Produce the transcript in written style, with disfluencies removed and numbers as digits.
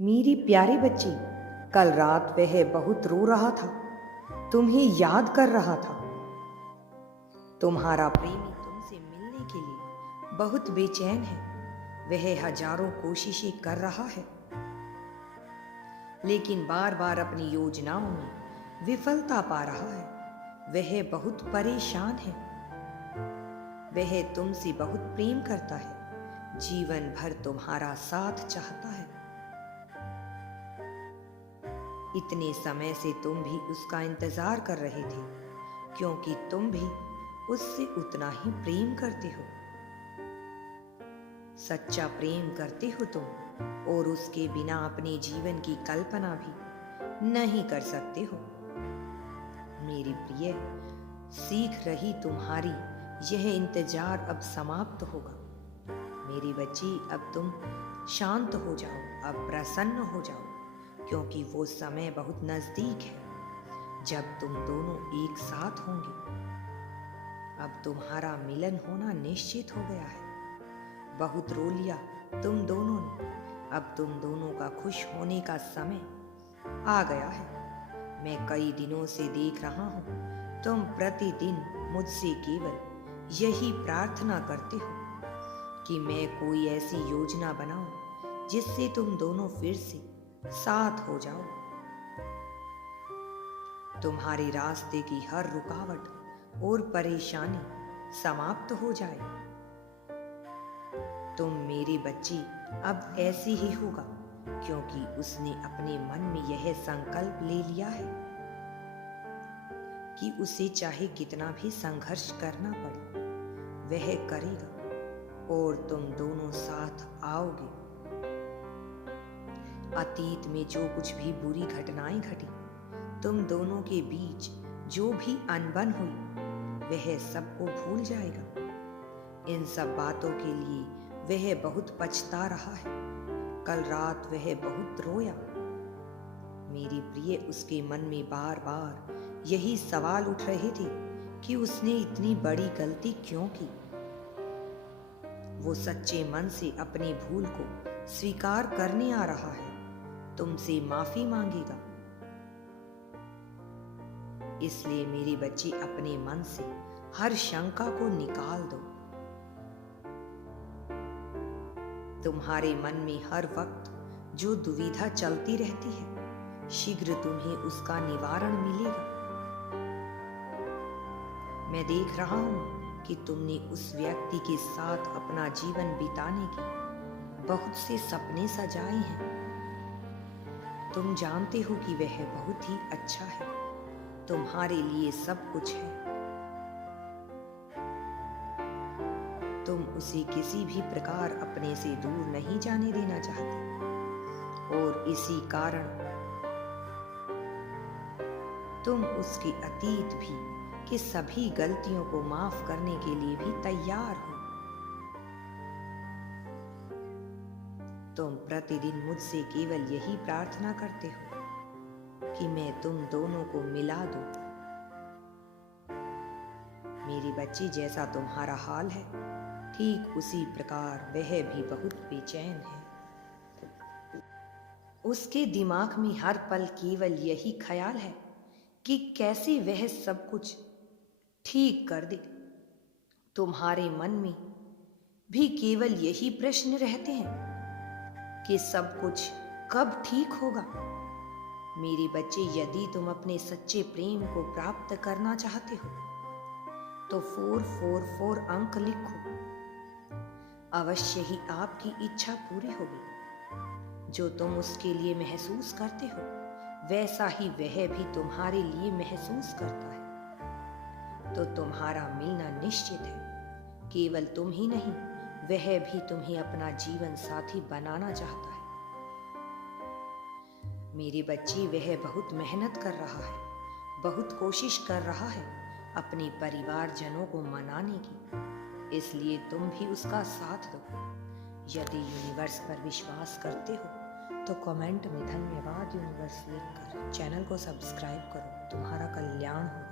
मेरी प्यारी बच्ची, कल रात वह बहुत रो रहा था, तुम्हें याद कर रहा था। तुम्हारा प्रेमी तुमसे मिलने के लिए बहुत बेचैन है। वह हजारों कोशिशें कर रहा है, लेकिन बार बार अपनी योजनाओं में विफलता पा रहा है। वह बहुत परेशान है। वह तुमसे बहुत प्रेम करता है, जीवन भर तुम्हारा साथ चाहता है। इतने समय से तुम भी उसका इंतजार कर रहे थे, क्योंकि तुम भी उससे उतना ही प्रेम करते हो। सच्चा प्रेम करते हो तुम, और उसके बिना अपने जीवन की कल्पना भी नहीं कर सकते हो। मेरी प्रिय, सीख रही तुम्हारी यह इंतजार अब समाप्त होगा। मेरी बच्ची, अब तुम शांत हो जाओ, अब प्रसन्न हो जाओ, क्योंकि वो समय बहुत नजदीक है जब तुम दोनों एक साथ होंगे। अब तुम्हारा मिलन होना निश्चित हो गया है। बहुत रो लिया तुम दोनों ने, अब तुम दोनों का खुश होने का समय आ गया है। मैं कई दिनों से देख रहा हूँ, तुम प्रतिदिन मुझसे केवल यही प्रार्थना करते हो कि मैं कोई ऐसी योजना बनाऊं जिससे तुम दोनों फिर से साथ हो जाओ। तुम्हारे रास्ते की हर रुकावट और परेशानी समाप्त हो जाए। तुम मेरी बच्ची अब ऐसी ही होगा, क्योंकि उसने अपने मन में यह संकल्प ले लिया है कि उसे चाहे कितना भी संघर्ष करना पड़े, वह करेगा और तुम दोनों साथ आओगे। अतीत में जो कुछ भी बुरी घटनाएं घटी, तुम दोनों के बीच जो भी अनबन हुई, वह सबको भूल जाएगा। इन सब बातों के लिए वह बहुत पछता रहा है। कल रात वह बहुत रोया। मेरी प्रिय, उसके मन में बार बार यही सवाल उठ रहे थे कि उसने इतनी बड़ी गलती क्यों की। वो सच्चे मन से अपनी भूल को स्वीकार करने आ रहा है, तुमसे माफी मांगेगा। इसलिए मेरी बच्ची, अपने मन से हर शंका को निकाल दो। तुम्हारे मन में हर वक्त जो दुविधा चलती रहती है, शीघ्र तुम्हें उसका निवारण मिलेगा। मैं देख रहा हूं कि तुमने उस व्यक्ति के साथ अपना जीवन बिताने के बहुत से सपने सजाए हैं। तुम जानते हो कि वह बहुत ही अच्छा है, तुम्हारे लिए सब कुछ है। तुम उसे किसी भी प्रकार अपने से दूर नहीं जाने देना चाहते, और इसी कारण तुम उसके अतीत भी की सभी गलतियों को माफ करने के लिए भी तैयार हो। तुम प्रतिदिन मुझसे केवल यही प्रार्थना करते हो कि मैं तुम दोनों को मिला दूं। मेरी बच्ची, जैसा तुम्हारा हाल है, ठीक उसी प्रकार वह भी बहुत बेचैन है। उसके दिमाग में हर पल केवल यही ख्याल है कि कैसे वह सब कुछ ठीक कर दे। तुम्हारे मन में भी केवल यही प्रश्न रहते हैं कि सब कुछ कब ठीक होगा। मेरी बच्चे, यदि तुम अपने सच्चे प्रेम को प्राप्त करना चाहते हो तो 444 अंक लिखो। अवश्य ही आपकी इच्छा पूरी होगी। जो तुम उसके लिए महसूस करते हो, वैसा ही वह भी तुम्हारे लिए महसूस करता है। तो तुम्हारा मिलना निश्चित है। केवल तुम ही नहीं, वह भी तुम्हें अपना जीवन साथी बनाना चाहता है। मेरी बच्ची, वह बहुत मेहनत कर रहा है, बहुत कोशिश कर रहा है अपने परिवारजनों को मनाने की। इसलिए तुम भी उसका साथ दो। यदि यूनिवर्स पर विश्वास करते हो तो कमेंट में धन्यवाद यूनिवर्स लिखकर चैनल को सब्सक्राइब करो। तुम्हारा कल्याण हो।